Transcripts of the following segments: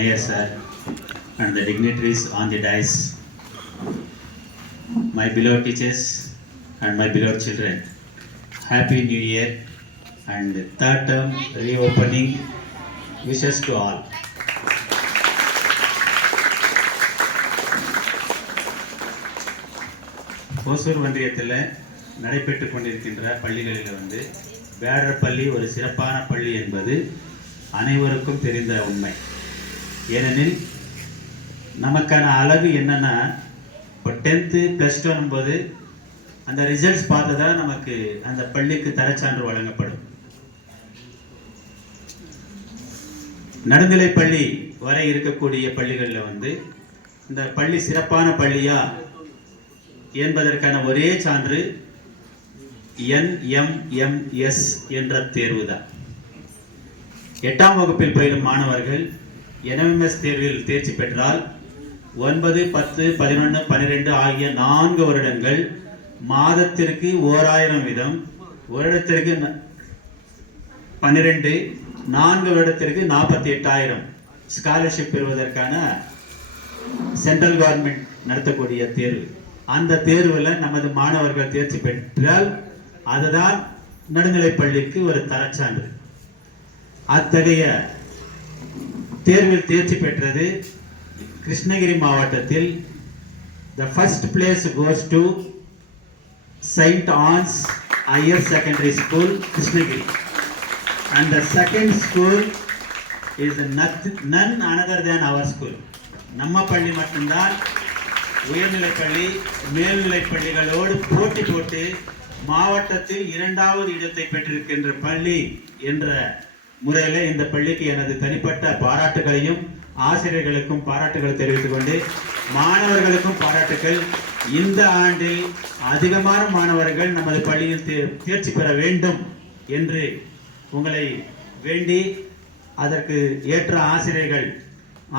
Mayor Sir and the dignitaries on the dais, my beloved teachers and my beloved children, Happy New Year and third term reopening wishes to all. Hosur ஒன்றியத்தில் நடைபெற்று கொண்டிருக்கின்ற பள்ளிகளில் வேடர் பள்ளி ஒரு சிறப்பான பள்ளி என்பது அனைவருக்கும் தெரிந்த உண்மை. ஏனெனில் நமக்கான அழகு என்னன்னா, இப்போ 10th +2 போது அந்த ரிசல்ட்ஸ் பார்த்து தான் நமக்கு அந்த பள்ளிக்கு தரச்சான்று வழங்கப்படும். நடுநிலை பள்ளி வரை இருக்கக்கூடிய பள்ளிகளில் இந்த பள்ளி சிறப்பான பள்ளியா என்பதற்கான ஒரே சான்று NMMS என்ற தேர்வு தான். 8ஆம் வகுப்பில் பயிலும் மாணவர்கள் NMMS தேர்வில் தேர்ச்சி பெற்றால் 9, 10, 11, 12 ஆகிய 4 வருடங்கள் மாதத்திற்கு 1000 வீதம், வருடத்திற்கு 12, 4 வருடத்திற்கு 48,000 ஸ்காலர்ஷிப் பெறுவதற்கான சென்ட்ரல் கவர்மெண்ட் நடத்தக்கூடிய தேர்வு. அந்த தேர்வில் நமது மாணவர்கள் தேர்ச்சி பெற்றால் அதுதான் நடுநிலை பள்ளிக்கு ஒரு தரச்சான்று. அத்தகைய தேர்வில் தேர்ச்சி பெற்றது கிருஷ்ணகிரி மாவட்டத்தில் the first place goes to St. Anne's Higher Secondary School, Krishnagiri, and the second school is none other than our school. நம்ம பள்ளி மட்டும்தான் உயர்நிலை பள்ளி மேல்நிலை பள்ளிகளோடு போட்டி போட்டு மாவட்டத்தில் 2வது இடத்தை பெற்றிருக்கின்ற பள்ளி என்ற முறையில் இந்த பள்ளிக்கு எனது தனிப்பட்ட பாராட்டுகளையும் ஆசிரியர்களுக்கும் பாராட்டுகளை தெரிவித்துக் கொண்டு மாணவர்களுக்கும் பாராட்டுகள். இந்த ஆண்டில் அதிகமான மாணவர்கள் நமது பள்ளியில் தேர்ச்சி பெற வேண்டும் என்று உங்களை வேண்டி அதற்கு ஏற்ற ஆசிரியர்கள்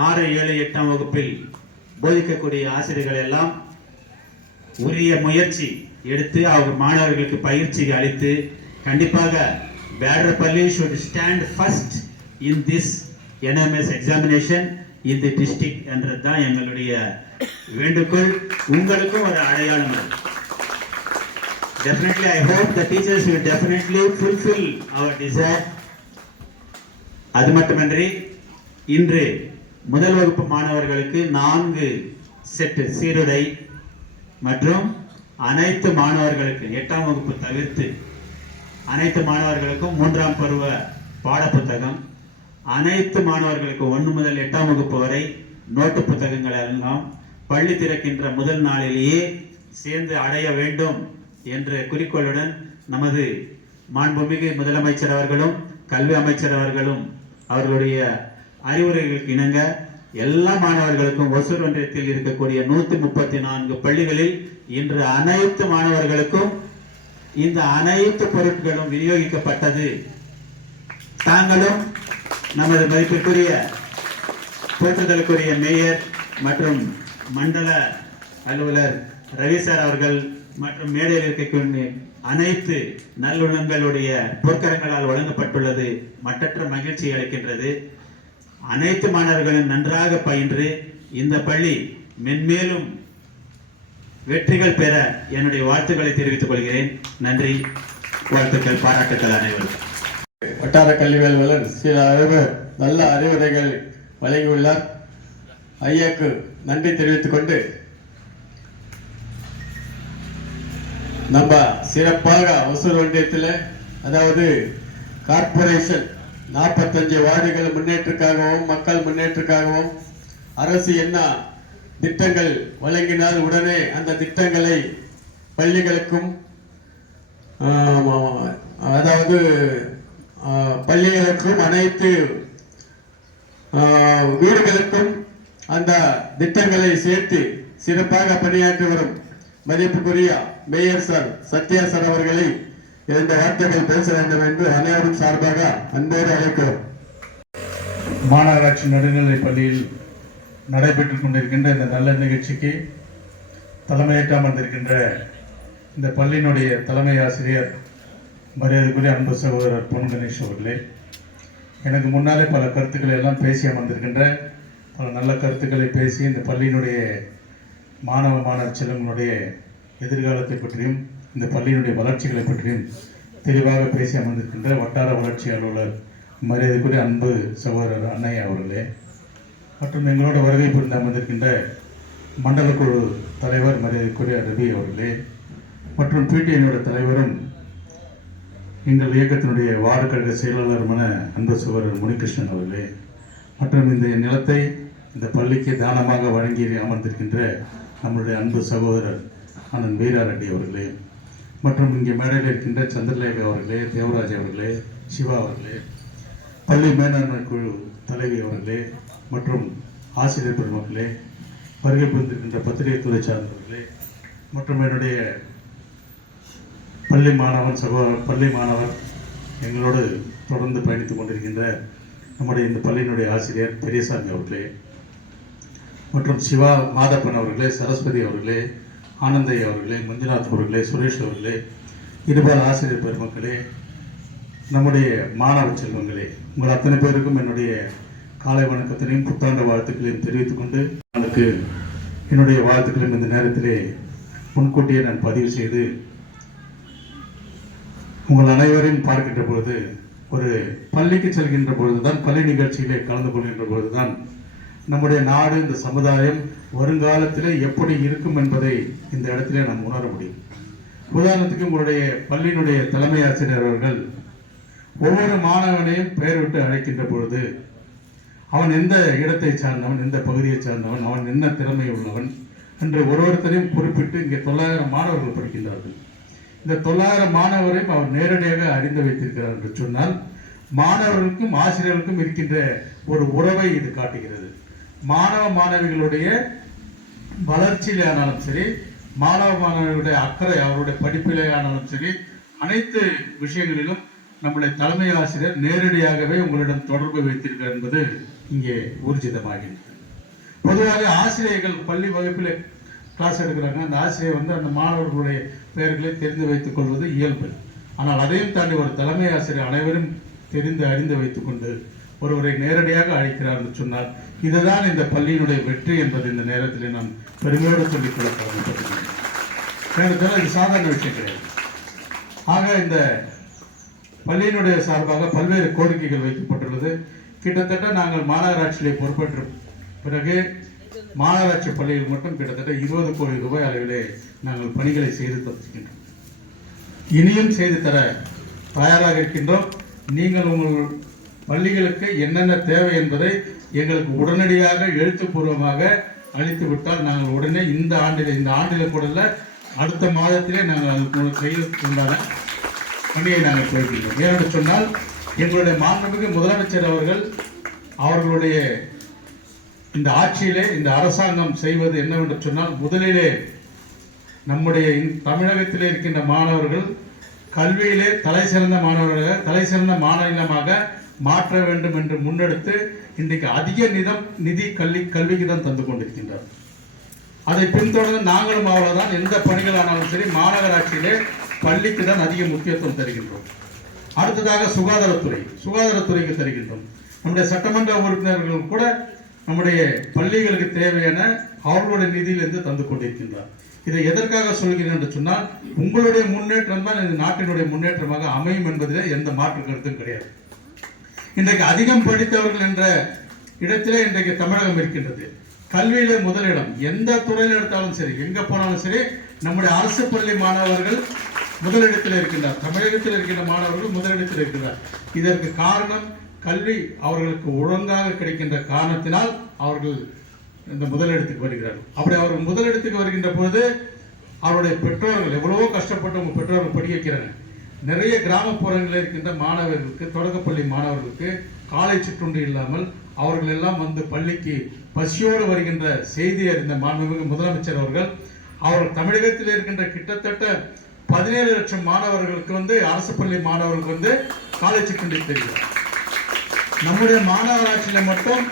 6, 7, 8ஆம் வகுப்பில் போதிக்கக்கூடிய ஆசிரியர்கள் எல்லாம் உரிய முயற்சி எடுத்து அவர் மாணவர்களுக்கு பயிற்சி அளித்து கண்டிப்பாக வேடர் பள்ளி should stand first in this NMS examination in the district என்றதுதான் எங்களுடைய வேண்டுகோள். உங்களுக்கும் ஒரு அடையாளம். Definitely I hope the teachers will definitely fulfill our desire. அது மட்டுமன்றி இன்று முதல் வகுப்பு மாணவர்களுக்கு 4 செட் சீருடை மற்றும் அனைத்து மாணவர்களுக்கு 8ஆம் வகுப்பு தவிர்த்து அனைத்து மாணவர்களுக்கும் 3ஆம் பருவ பாட புத்தகம், அனைத்து மாணவர்களுக்கு 1 முதல் 8ஆம் வகுப்பு வரை நோட்டு புத்தகங்கள் எல்லாம் பள்ளி திறக்கின்ற முதல் நாளிலேயே சேர்ந்து அடைய வேண்டும் என்ற குறிக்கோளுடன் நமது மாண்புமிகு முதலமைச்சர் அவர்களும் கல்வி அமைச்சர் அவர்களும் அவர்களுடைய அறிவுரைகளுக்கு இணங்க எல்லா மாணவர்களுக்கும் ஒசூர் ஒன்றியத்தில் இருக்கக்கூடிய 134 பள்ளிகளில் இன்று அனைத்து மாணவர்களுக்கும் இந்த அனைத்து பொருட்களும் விநியோகிக்கப்பட்டது. தாங்களும் நமது மதிப்பிற்குரிய போற்றுதலுக்குரிய மேயர் மற்றும் மண்டல அலுவலர் ரவி சார் அவர்கள் மற்றும் மேடையில் இருக்கக்கூடிய அனைத்து நல்லுணங்களுடைய பொற்கரங்களால் வழங்கப்பட்டுள்ளது மற்றற்ற மகிழ்ச்சி அளிக்கின்றது. அனைத்து மாணவர்களும் நன்றாக பயின்று இந்த பள்ளி மென்மேலும் வெற்றிகள் பெற என்னுடைய வாழ்த்துக்களை தெரிவித்துக் கொள்கிறேன். நன்றி, வாழ்த்துக்கள், பாராட்டுக்கள் அனைவரும். வட்டார கல்வி அலுவலர் சில நல்ல அறிவுரைகள் வழங்கியுள்ளார். ஐயாக்கு நன்றி தெரிவித்துக் கொண்டு நம்ம சிறப்பாக ஒசூர் ஒன்றியத்தில் அதாவது கார்பரேஷன் 45 வார்டுகள் முன்னேற்றக்காகவும் மக்கள் முன்னேற்றக்காகவும் அரசு என்ன திட்டங்கள் வழங்கினால் உடனே அந்த திட்டங்களை பள்ளிகளுக்கும் அதாவது பள்ளிகளுக்கும் அனைத்து வீடுகளுக்கும் அந்த திட்டங்களை சேர்த்து சிறப்பாக பணியாற்றி வரும் மதிப்புக்குரிய மேயர் சார் சத்யா சார் அவர்களை 2 வார்த்தைகள் பேச வேண்டும் என்று அனைவரும் சார்பாக அன்போடு அழைக்கிறோம். மாநகராட்சி நடுநிலை பள்ளியில் நடைபெற்றுக் கொண்டிருக்கின்ற இந்த நல்ல நிகழ்ச்சிக்கு தலைமையேற்று அமர்ந்திருக்கின்ற இந்த பள்ளியினுடைய தலைமை ஆசிரியர் மரியாதைக்குரிய அன்பு சகோதரர் பொன் கணேஷ் அவர்களே, எனக்கு முன்னாலே பல கருத்துக்களை எல்லாம் பேசி அமர்ந்திருக்கின்ற பல நல்ல கருத்துக்களை பேசி இந்த பள்ளியினுடைய மாணவ செல்வங்களுடைய எதிர்காலத்தை பற்றியும் இந்த பள்ளியினுடைய வளர்ச்சிகளை பற்றியும் தெளிவாக பேசி அமர்ந்திருக்கின்ற வட்டார வளர்ச்சி அலுவலர் மரியாதைக்குரிய அன்பு சகோதரர் அண்ணையா அவர்களே, மற்றும் எங்களோட வருகை புரிந்து அமர்ந்திருக்கின்ற மண்டல குழு தலைவர் மரியாதைக்குரிய ரவி அவர்களே, மற்றும் பிடிஎனோட தலைவரும் எங்கள் இயக்கத்தினுடைய வார்டு கழக செயலாளருமான அன்பு சகோதரர் முனிகிருஷ்ணன் அவர்களே, மற்றும் இந்த நிலத்தை இந்த பள்ளிக்கு தானமாக வழங்கி அமர்ந்திருக்கின்ற நம்முடைய அன்பு சகோதரர் அண்ணன் வீராரெட்டி அவர்களே, மற்றும் இங்கே மேடையில் இருக்கின்ற சந்திரலேகா அவர்களே, தேவராஜ் அவர்களே, சிவா அவர்களே, பள்ளி மேலாண்மை குழு தலைவி அவர்களே, மற்றும் ஆசிரியர் பெருமக்களே, வருகை புரிந்திருக்கின்ற பத்திரிகை துறை சார்ந்தவர்களே, மற்றும் என்னுடைய பள்ளி மாணவர் எங்களோடு தொடர்ந்து பயணித்துக் கொண்டிருக்கின்ற நம்முடைய இந்த பள்ளியினுடைய ஆசிரியர் பெரியசாமி அவர்களே, மற்றும் சிவா மாதப்பன் அவர்களே, சரஸ்வதி அவர்களே, ஆனந்தையா அவர்களே, மஞ்சுநாத் அவர்களே, சுரேஷ் அவர்களே, இருபால் ஆசிரியர் பெருமக்களே, நம்முடைய மாணவ செல்வங்களே, உங்கள் அத்தனை பேருக்கும் என்னுடைய காலை வணக்கத்தினையும் புத்தாண்டு வாழ்த்துக்களையும் தெரிவித்துக் கொண்டு எனக்கு என்னுடைய வாழ்த்துக்களையும் இந்த நேரத்திலே முன்கூட்டியே நான் பதிவு செய்து உங்கள் அனைவரையும் பார்க்கின்ற பொழுது, ஒரு பள்ளிக்கு செல்கின்ற பொழுதுதான், பள்ளி நிகழ்ச்சியிலே கலந்து கொள்கின்ற பொழுதுதான் நம்முடைய நாடு, இந்த சமுதாயம் வருங்காலத்திலே எப்படி இருக்கும் என்பதை இந்த இடத்திலே நாம் உணர முடியும். உதாரணத்துக்கு உங்களுடைய பள்ளியினுடைய தலைமை ஆசிரியர் அவர்கள் ஒவ்வொரு மாணவனையும் பெயர் விட்டு அழைக்கின்ற பொழுது அவன் எந்த இடத்தை சார்ந்தவன், எந்த பகுதியை சார்ந்தவன், அவன் என்ன திறமை உள்ளவன் என்று ஒருத்தரையும் குறிப்பிட்டு இங்கே 900 மாணவர்கள் படிக்கின்றார்கள். இந்த 900 மாணவரையும் அவர் நேரடியாக அறிந்து வைத்திருக்கிறார் என்று சொன்னால் மாணவர்களுக்கும் ஆசிரியர்களுக்கும் இருக்கின்ற ஒரு உறவை இது காட்டுகிறது. மாணவ மாணவிகளுடைய வளர்ச்சியிலே ஆனாலும் சரி, மாணவ மாணவிகளுடைய அக்கறை, அவருடைய படிப்பிலே ஆனாலும் சரி, அனைத்து விஷயங்களிலும் நம்முடைய தலைமை ஆசிரியர் நேரடியாகவே உங்களிடம் தொடர்பு வைத்திருக்கிறார் என்பது இங்கே ஊர்ஜிதமாகின்றது. பொதுவாக ஆசிரியர்கள் பள்ளி வகுப்பில் கிளாஸ் எடுக்கிறாங்க, அந்த ஆசிரியர் அந்த மாணவர்களுடைய பெயர்களை தெரிந்து வைத்துக் கொள்வது இயல்பு. ஆனால் அதையும் தாண்டி ஒரு தலைமை ஆசிரியர் அனைவரும் தெரிந்து அறிந்து வைத்துக் கொண்டு ஒருவரை நேரடியாக அழைக்கிறார் என்று சொன்னால் இதுதான் இந்த பள்ளியினுடைய வெற்றி என்பது இந்த நேரத்தில் நான் பெருமையோடு சொல்லிக்கொள்ள கடமைப்பட்டிருக்கிறேன். இது சாதாரண விஷயம் கிடையாது. ஆக இந்த பள்ளியினுடைய சார்பாக பல்வேறு கோரிக்கைகள் வைக்கப்பட்டுள்ளது. கிட்டத்தட்ட நாங்கள் மாநகராட்சியிலே பொறுப்பேற்ற பிறகு மாநகராட்சி பள்ளியில் மட்டும் கிட்டத்தட்ட 20 கோடி ரூபாய் அளவிலே நாங்கள் பணிகளை செய்து தருகின்றோம். இனியும் செய்து தர தயாராக இருக்கின்றோம். நீங்கள் உங்கள் பள்ளிகளுக்கு என்னென்ன தேவை என்பதை எங்களுக்கு உடனடியாக எழுத்துப்பூர்வமாக அளித்து விட்டால் நாங்கள் உடனே இந்த ஆண்டிலே கூட இல்லை, அடுத்த மாதத்திலே நாங்கள் அதுக்கு செய்வதற்குண்டான பணியை நாங்கள் போய்கின்றோம். ஏனென்று சொன்னால் எங்களுடைய மாண்புமிகு முதலமைச்சர் அவர்களுடைய இந்த ஆட்சியிலே இந்த அரசாங்கம் செய்வது என்னவென்று சொன்னால், முதலிலே நம்முடைய தமிழகத்திலே இருக்கின்ற மாணவர்கள் கல்வியிலே தலைசிறந்த மாநிலமாக மாற்ற வேண்டும் என்று முன்னெடுத்து இன்றைக்கு அதிக நிதி கல்விக்கு தான் தந்து கொண்டிருக்கின்றார். அதை பின்தொடர்ந்து நாங்களும் அவ்வளவுதான். எந்த பணிகளானாலும் சரி மாநகராட்சியிலே பள்ளிக்கு தான் அதிக முக்கியத்துவம் தருகின்றோம். அடுத்ததாக சுகாதாரத்துறைக்கு தருகின்றோம். நம்முடைய சட்டமன்ற உறுப்பினர்கள் கூட நம்முடைய பள்ளிகளுக்கு தேவையான அவர்களுடைய நிதியிலிருந்து தந்து கொண்டிருக்கின்றார். இதை எதற்காக சொல்கிறேன் என்று சொன்னால், உங்களுடைய முன்னேற்றம் தான் இந்த நாட்டினுடைய முன்னேற்றமாக அமையும் என்பதிலே எந்த மாற்று கருத்தும் கிடையாது. இன்றைக்கு அதிகம் படித்தவர்கள் என்ற இடத்திலே இன்றைக்கு தமிழகம் இருக்கின்றது. கல்வியிலே முதலிடம். எந்த துறையில் எடுத்தாலும் சரி, எங்க போனாலும் சரி, நம்முடைய அரசு பள்ளி மாணவர்கள் முதலிடத்தில் இருக்கின்றார். தமிழகத்தில் இருக்கின்ற மாணவர்கள் முதலிடத்தில் இருக்கின்றார். இதற்கு காரணம் கல்வி அவர்களுக்கு ஒழுங்காக கிடைக்கின்ற காரணத்தினால் அவர்கள் இந்த முதலிடத்துக்கு வருகிறார்கள். அப்படி அவர்கள் முதலிடத்துக்கு வருகின்ற பொழுது அவருடைய பெற்றோர்கள் எவ்வளவோ கஷ்டப்பட்டு உங்கள் பெற்றோர்கள் படிக்க வைக்கிறாங்க. நிறைய கிராமப்புறங்களில் இருக்கின்ற மாணவர்களுக்கு, தொடக்கப்பள்ளி மாணவர்களுக்கு காலை சிற்றுண்டி இல்லாமல் அவர்கள் எல்லாம் பள்ளிக்கு பசியோடு வருகின்ற செய்தி அறிந்த மாண்புமிகு முதலமைச்சர் அவர்கள் தமிழகத்தில் இருக்கின்ற கிட்டத்தட்ட 17 லட்சம் மாணவர்களுக்கு அரசு பள்ளி மாணவர்களுக்கு காலை சிற்றுண்டி தெரியும். நம்முடைய மாநகராட்சியில் மட்டும்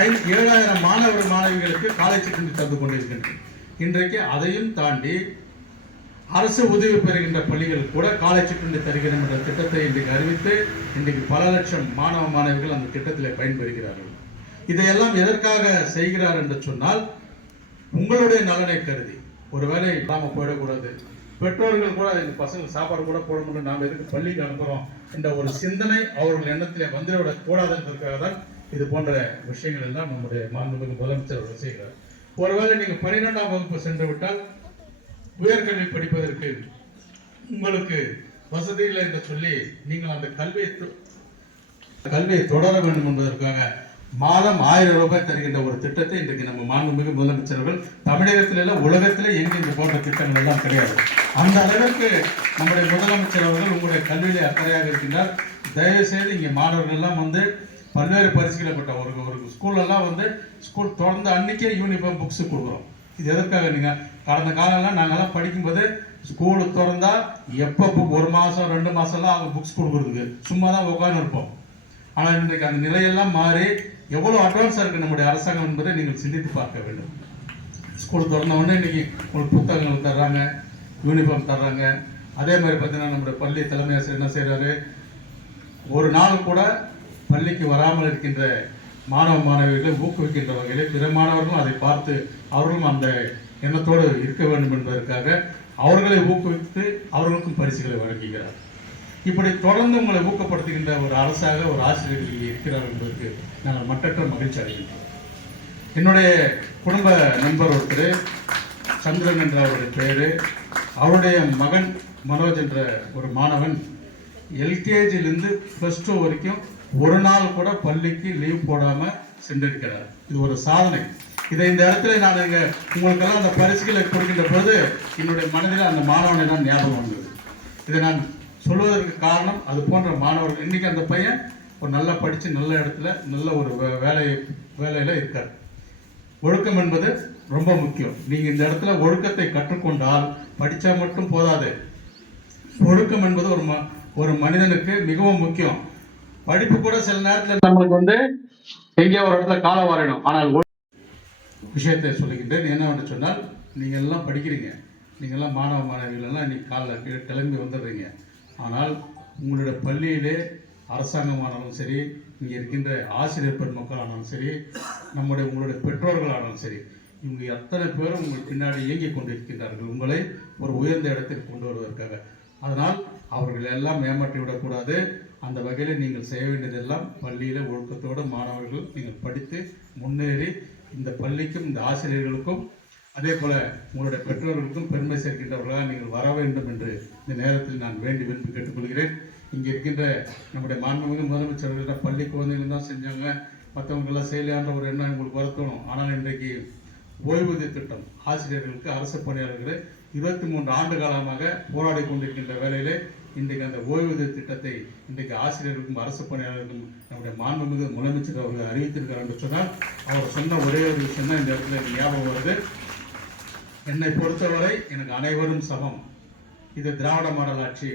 7000 மாணவிகளுக்கு காலை சிற்றுண்டி தந்து கொண்டிருக்கின்றனர். இன்றைக்கு அதையும் தாண்டி அரசு உதவி பெறுகின்ற பள்ளிகள் கூட காலை சிற்றுண்டி தருகிறோம் என்ற திட்டத்தை இன்றைக்கு அறிவித்து இன்றைக்கு பல லட்சம் மாணவிகள் அந்த திட்டத்தில் பயன்பெறுகிறார்கள். இதையெல்லாம் எதற்காக செய்கிறார் என்று சொன்னால் உங்களுடைய நலனை கருதி. ஒருவேளை இல்லாமல் போயிடக்கூடாது, பெற்றோர்கள் கூட இந்த பசங்களுக்கு சாப்பாடு கூட போட முடியும், நாம் எதுக்கு பள்ளிக்கு அனுப்புகிறோம் என்ற ஒரு சிந்தனை அவர்கள் எண்ணத்திலே வந்துவிடக் கூடாதுன்றதுக்காக தான் இது போன்ற விஷயங்கள் எல்லாம் நம்முடைய மாண்புமிகு முதலமைச்சர் அவர்கள் செய்கிறார். ஒருவேளை நீங்கள் 12ஆம் வகுப்பு சென்று விட்டால் உயர்கல்வி படிப்பதற்கு உங்களுக்கு வசதி இல்லை என்று சொல்லி நீங்கள் அந்த கல்வியை தொடர வேண்டும் என்பதற்காக மாதம் 1000 ரூபாய் தருகின்ற ஒரு திட்டத்தை இன்றைக்கு நம்ம மாண்புமிகு முதலமைச்சர்கள் தமிழகத்தில உலகத்திலே எங்கே இந்த போன்ற திட்டங்கள் எல்லாம் கிடையாது. அந்த அளவிற்கு நம்முடைய முதலமைச்சர் அவர்கள் உங்களுடைய கல்வியிலே அக்கறையாக இருக்கின்றார். தயவு செய்து இங்கே மாணவர்கள் எல்லாம் வந்து பல்வேறு பரிசுகளப்பட்ட ஒரு ஸ்கூலெல்லாம் வந்து ஸ்கூல் தொடர்ந்து அன்னைக்கே யூனிஃபார்ம் புக்ஸு கொடுக்குறோம். இது எதற்காக? நீங்கள் கடந்த காலம்லாம் நாங்கள்லாம் படிக்கும்போது ஸ்கூலு திறந்தா எப்போ புக் 1 மாதம் 2 மாதம்லாம் அவங்க புக்ஸ் கொடுக்குறதுக்கு சும்மா தான் உட்காந்து இருப்போம். ஆனால் இன்றைக்கு அந்த நிலையெல்லாம் மாறி எவ்வளோ அட்வான்ஸாக இருக்குது நம்முடைய அரசாங்கம் என்பதை நீங்கள் சிந்தித்து பார்க்க வேண்டும். ஸ்கூல் திறந்த உடனே இன்னைக்கு உங்களுக்கு புத்தகங்கள் தர்றாங்க, யூனிஃபார்ம் தர்றாங்க. அதே மாதிரி பார்த்தீங்கன்னா நம்முடைய பள்ளி தலைமை ஆசிரியர் என்ன செய்கிறாரு, ஒரு நாள் கூட பள்ளிக்கு வராமல் இருக்கின்ற மாணவ மாணவிகளை ஊக்குவிக்கின்ற வகையில் பிற மாணவர்களும் அதை பார்த்து அவர்களும் அந்த எண்ணத்தோடு இருக்க வேண்டும் என்பதற்காக அவர்களை ஊக்குவித்து அவர்களுக்கும் பரிசுகளை வழங்குகிறார். இப்படி தொடர்ந்து உங்களை ஊக்கப்படுத்துகின்ற ஒரு அரசாக ஒரு ஆசிரியர்கள் இங்கே இருக்கிறார் என்பதற்கு நாங்கள் மற்றற்ற மகிழ்ச்சி அடைகின்றோம். என்னுடைய குடும்ப நண்பர் ஒருத்தர் சந்திரன் என்ற அவருடைய பேர், அவருடைய மகன் மனோஜ் என்ற ஒரு மாணவன் எல்கேஜிலிருந்து +2 வரைக்கும் ஒரு நாள் கூட பள்ளிக்கு லீவ் போடாமல் சென்றிருக்கிறார். இது ஒரு சாதனை. இதை இந்த இடத்துல நான் இங்கே உங்களுக்கெல்லாம் அந்த பரிசுகளை கொடுக்கின்ற பொழுது என்னுடைய மனதில் அந்த மாணவனை தான் ஞாபகம் வந்தது. இதை நான் சொல்வதற்கு காரணம் அது போன்ற மாணவர்கள். இன்றைக்கி அந்த பையன் ஒரு நல்லா படித்து நல்ல இடத்துல நல்ல ஒரு வேலையில் இருக்கார். ஒழுக்கம் என்பது ரொம்ப முக்கியம். நீங்கள் இந்த இடத்துல ஒழுக்கத்தை கற்றுக்கொண்டால் படித்தா மட்டும் போதாது. ஒழுக்கம் என்பது ஒரு மனிதனுக்கு மிகவும் முக்கியம். படிப்பு கூட சில நேரத்தில் நம்மளுக்கு வந்து எங்கேயோ ஒரு இடத்துல காலம் வரையணும். ஆனால் விஷயத்தை சொல்லுகின்றேன். என்னவென்று சொன்னால், நீங்கள் எல்லாம் படிக்கிறீங்க, நீங்கள்லாம் மாணவ மாணவிகளெல்லாம் இன்னைக்கு காலைல கிளம்பி வந்துடுறீங்க. ஆனால் உங்களுடைய பள்ளியிலே அரசாங்கமானாலும் சரி, இங்கே இருக்கின்ற ஆசிரியர் பெருமக்கள் ஆனாலும் சரி, உங்களுடைய பெற்றோர்கள் ஆனாலும் சரி, இவங்க அத்தனை பேரும் உங்கள் பின்னாடி இயங்கிக் கொண்டிருக்கின்றார்கள் உங்களை ஒரு உயர்ந்த இடத்திற்கு கொண்டு வருவதற்காக. அதனால் அவர்கள் எல்லாம் ஏமாற்றி விடக்கூடாது. அந்த வகையில் நீங்கள் செய்ய வேண்டியதெல்லாம் பள்ளியில் ஒழுக்கத்தோடு மாணவர்கள் நீங்கள் படித்து முன்னேறி இந்த பள்ளிக்கும் இந்த ஆசிரியர்களுக்கும் அதே போல் உங்களுடைய பெற்றோர்களுக்கும் பெருமை சேர்க்கின்றவர்களாக நீங்கள் வர வேண்டும் என்று இந்த நேரத்தில் நான் விரும்பி கேட்டுக்கொள்கிறேன். இங்கே இருக்கின்ற நம்முடைய மாண்புமிகு முதலமைச்சர்கள் பள்ளி குழந்தைகள் தான் செஞ்சாங்க, மற்றவங்கெல்லாம் செய்யலான்ற ஒரு எண்ணம் உங்களுக்கு வரத்தணும். ஆனால் இன்றைக்கு ஓய்வூதிய திட்டம் ஆசிரியர்களுக்கு அரசு பணியாளர்கள் 23 ஆண்டு காலமாக போராடி கொண்டிருக்கின்ற வேளையிலே இன்றைக்கு அந்த ஓய்வூதிய திட்டத்தை இன்றைக்கு ஆசிரியர்களுக்கும் அரசு பணியாளர்களுக்கும் நம்முடைய மாண்புமிகு முதலமைச்சர் அவர்கள் அறிவித்திருக்கிறார் என்று சொன்னால் அவர் சொன்ன ஒரே ஒரு விஷயம் தான் இந்த இடத்துல ஞாபகம் வருது. என்னை பொறுத்தவரை எனக்கு அனைவரும் சமம். இது திராவிட மாடல் ஆட்சி.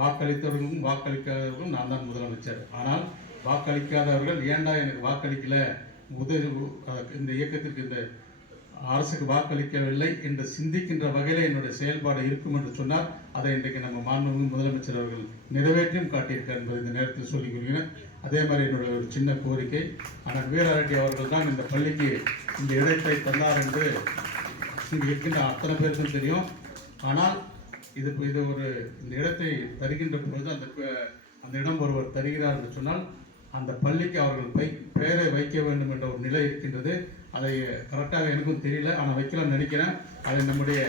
வாக்களித்தவர்களுக்கும் வாக்களிக்காதவர்களுக்கும் நான் தான் முதலமைச்சர். ஆனால் வாக்களிக்காதவர்கள் ஏண்டா எனக்கு வாக்களிக்கல, இந்த இயக்கத்திற்கு இந்த அரசுக்கு வாக்களிக்கவில்லை என்று சிந்திக்கின்ற வகையில் என்னுடைய செயல்பாடு இருக்கும் என்று சொன்னால் அதை இன்றைக்கு நம்ம மாண்புமிகு முதலமைச்சர் அவர்கள் நிறைவேற்றியும் காட்டியிருக்கார் என்பதை இந்த நேரத்தில் சொல்லிக் கொள்கிறேன். அதே மாதிரி என்னுடைய ஒரு சின்ன கோரிக்கை, ஆனால் வீராரெட்டி அவர்கள் தான் இந்த பள்ளிக்கு இந்த இடத்தை தந்தார் என்று இங்கே இருக்கின்ற அத்தனை பேருக்கும் தெரியும். ஆனால் இது இந்த இடத்தை தருகின்ற பொழுது அந்த இடம் ஒருவர் தருகிறார் என்று சொன்னால் அந்த பள்ளிக்கு அவர்கள் பெயரை வைக்க வேண்டும் என்ற ஒரு நிலை இருக்கின்றது. அதை கரெக்டாக எனக்கும் தெரியல, ஆனால் வைக்கலாம்னு நினைக்கிறேன். அதை நம்முடைய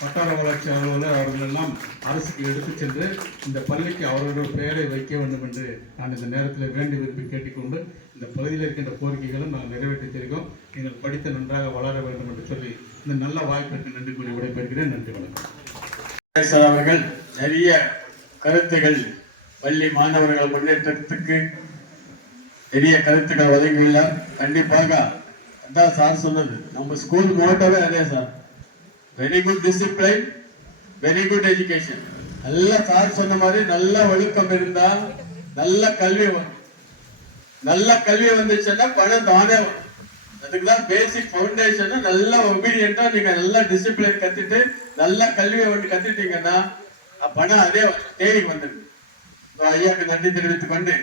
வட்டார வளர்ச்சி அலுவலர் அவர்கள் எல்லாம் அரசுக்கு எடுத்து சென்று இந்த பள்ளிக்கு அவர்களுடைய பெயரை வைக்க வேண்டும் என்று நான் இந்த நேரத்தில் விரும்பி கேட்டுக்கொண்டு இந்த பகுதியில் இருக்கின்ற கோரிக்கைகளும் நாங்கள் நிறைவேற்றி தெரிவிக்கிறோம். நீங்கள் படித்து நன்றாக வளர வேண்டும் என்று சொல்லி இந்த நல்ல வாய்ப்பிற்கு நன்றி கூறி விடைபெறுகிறேன். நன்றி, வணக்கம். அவர்கள் நிறைய கருத்துகள் பள்ளி மாணவர்கள் முன்னேற்றத்துக்கு நிறைய கருத்துக்கள் வழங்கியுள்ளார். கண்டிப்பாக அதான் சார் சொன்னது, நம்ம ஸ்கூல் மோட்டோவே அதே sir, very good discipline, very good education. நல்ல சார் சொன்ன மாதிரி நல்ல ஒழுக்கம் இருந்தால் நல்ல கல்வி வரும். நல்ல கல்வி வந்துச்சுன்னா பணம் தானே வரும். அதுக்குதான் பேசிக் ஃபவுண்டேஷன். நல்ல ஒபீடியண்டா நீங்க நல்ல டிசிப்ளின் கத்துட்டு நல்ல கல்வியை வந்து கத்துட்டீங்கன்னா பணம் அதே தேடி வந்துடும். ஐயாவுக்கு நன்றி தெரிவித்துக் கொண்டு